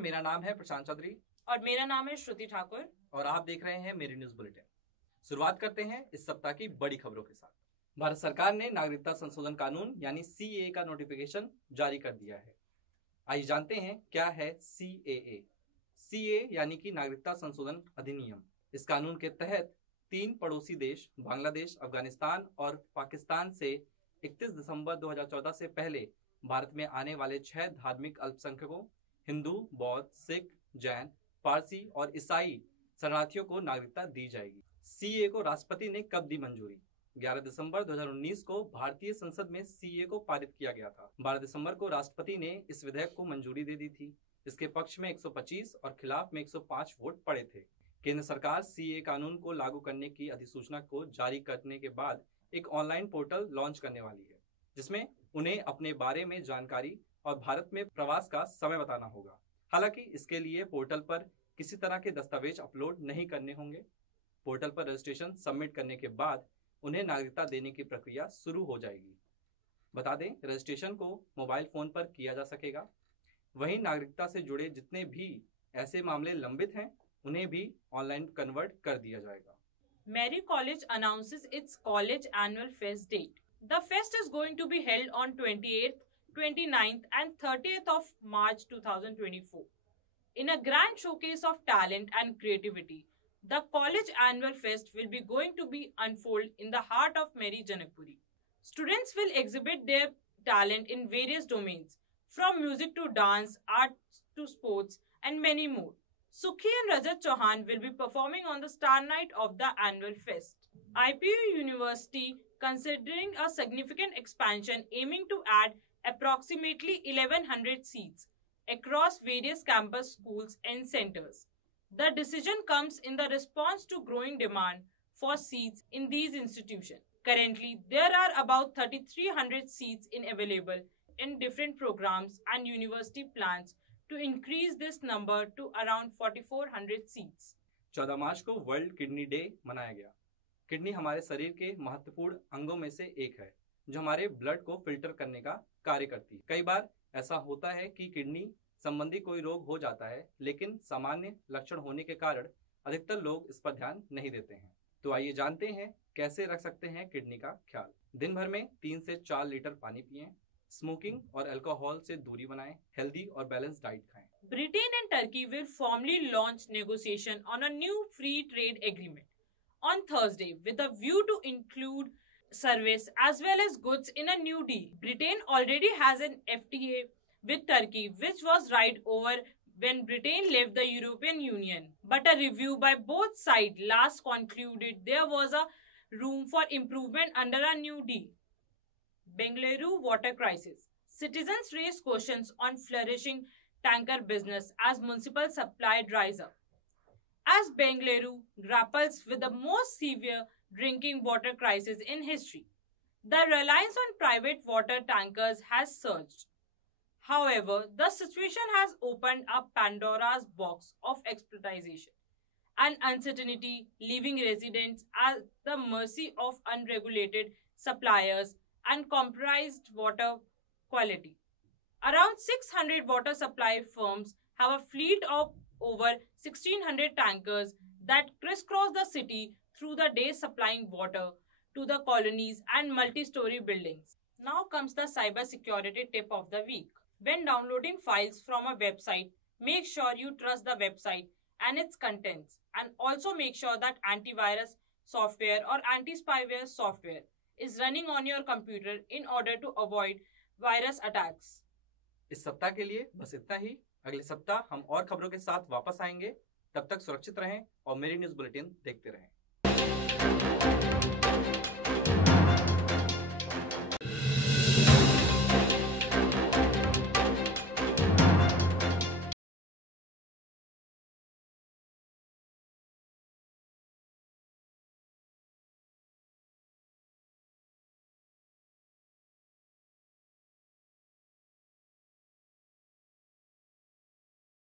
मेरा नाम है प्रशांत चौधरी और मेरा नाम है श्रुति ठाकुर और आप देख रहे हैं मेरी न्यूज बुलेटिन। शुरुआत करते हैं इस सप्ताह की बड़ी खबरों के साथ। भारत सरकार ने नागरिकता संशोधन कानून यानी CAA का नोटिफिकेशन जारी कर दिया है। आइए जानते हैं क्या है CAA। CAA यानी कि नागरिकता संशोधन अधिनियम। इस कानून के तहत 3 पड़ोसी देश बांग्लादेश, अफगानिस्तान और पाकिस्तान से 31 दिसंबर 2014 से पहले भारत में आने वाले 6 धार्मिक अल्पसंख्यकों हिंदू, बौद्ध, सिख, जैन, पारसी और ईसाई शरणार्थियों को नागरिकता दी जाएगी। CAA को राष्ट्रपति ने कब दी मंजूरी? 11 दिसंबर 2019 को भारतीय संसद में CAA को पारित किया गया था। 12 दिसंबर को राष्ट्रपति ने इस विधेयक को मंजूरी दे दी थी। इसके पक्ष में 125 और खिलाफ में 105 वोट पड़े थे। केंद्र सरकार CAA कानून को लागू करने की अधिसूचना को जारी करने के बाद एक ऑनलाइन पोर्टल लॉन्च करने वाली है, जिसमें उन्हें अपने बारे में जानकारी और भारत में प्रवास का समय बताना होगा। हालांकि इसके लिए पोर्टल पर किसी तरह के दस्तावेज अपलोड नहीं करने होंगे। पोर्टल पर रजिस्ट्रेशन सबमिट करने के बाद उन्हें नागरिकता देने की प्रक्रिया शुरू हो जाएगी। बता दें, रजिस्ट्रेशन को मोबाइल फोन पर किया जा सकेगा। वहीं नागरिकता से जुड़े जितने भी ऐसे मामले लंबित हैं, उन्हें भी ऑनलाइन कन्वर्ट कर दिया जाएगा। Mary College announces its college annual fest date. The fest is going to be held on 28th, 29th and 30th of March 2024. In a grand showcase of talent and creativity, the college annual fest will be going to be unfold in the heart of Mary Janakpuri. Students will exhibit their talent in various domains, from music to dance, arts to sports, and many more. Sukhi and Rajat Chauhan will be performing on the star night of the annual fest. IPU University considering a significant expansion aiming to add approximately 1100 seats across various campus schools and centers. The decision comes in the response to growing demand for seats in these institutions. Currently, there are about 3,300 seats available in different programs, and university plans to increase this number to around 4,400 seats. 14 मार्च को world kidney day मनाया गया। Kidney हमारे शरीर के महत्वपूर्ण अंगों में से एक है, जो हमारे ब्लड को फिल्टर करने का कार्य करती है। कई बार ऐसा होता है कि किडनी संबंधी कोई रोग हो जाता है, लेकिन सामान्य लक्षण होने के कारण अधिकतर लोग इस पर ध्यान नहीं देते हैं। तो आइए जानते हैं कैसे रख सकते हैं किडनी का ख्याल। दिन भर में 3 से 4 लीटर पानी पिएं, स्मोकिंग और अल्कोहल से दूरी बनाएं, हेल्दी और बैलेंस डाइट खाएं। Britain and Turkey will formally launch negotiation on a new free trade agreement on Thursday with a view to include service as well as goods in a new deal. Britain already has an FTA with Turkey, which was right over when Britain left the European Union. But a review by both sides last concluded there was a room for improvement under a new deal. Bengaluru water crisis. Citizens raise questions on flourishing tanker business as municipal supply dries up. As Bengaluru grapples with the most severe drinking water crisis in history, the reliance on private water tankers has surged. However, the situation has opened up Pandora's box of exploitation and uncertainty, leaving residents at the mercy of unregulated suppliers and compromised water quality. Around 600 water supply firms have a fleet of over 1,600 tankers that crisscross the city through the day, supplying water to the colonies and multi-story buildings. Now comes the cybersecurity tip of the week. When downloading files from a website, make sure you trust the website and its contents, and also make sure that antivirus software or anti-spyware software is running on your computer in order to avoid virus attacks. इस सप्ताह के लिए बस इतना ही। अगले सप्ताह हम और खबरों के साथ वापस आएंगे। तब तक सुरक्षित रहें और मेरी न्यूज बुलेटिन देखते रहें।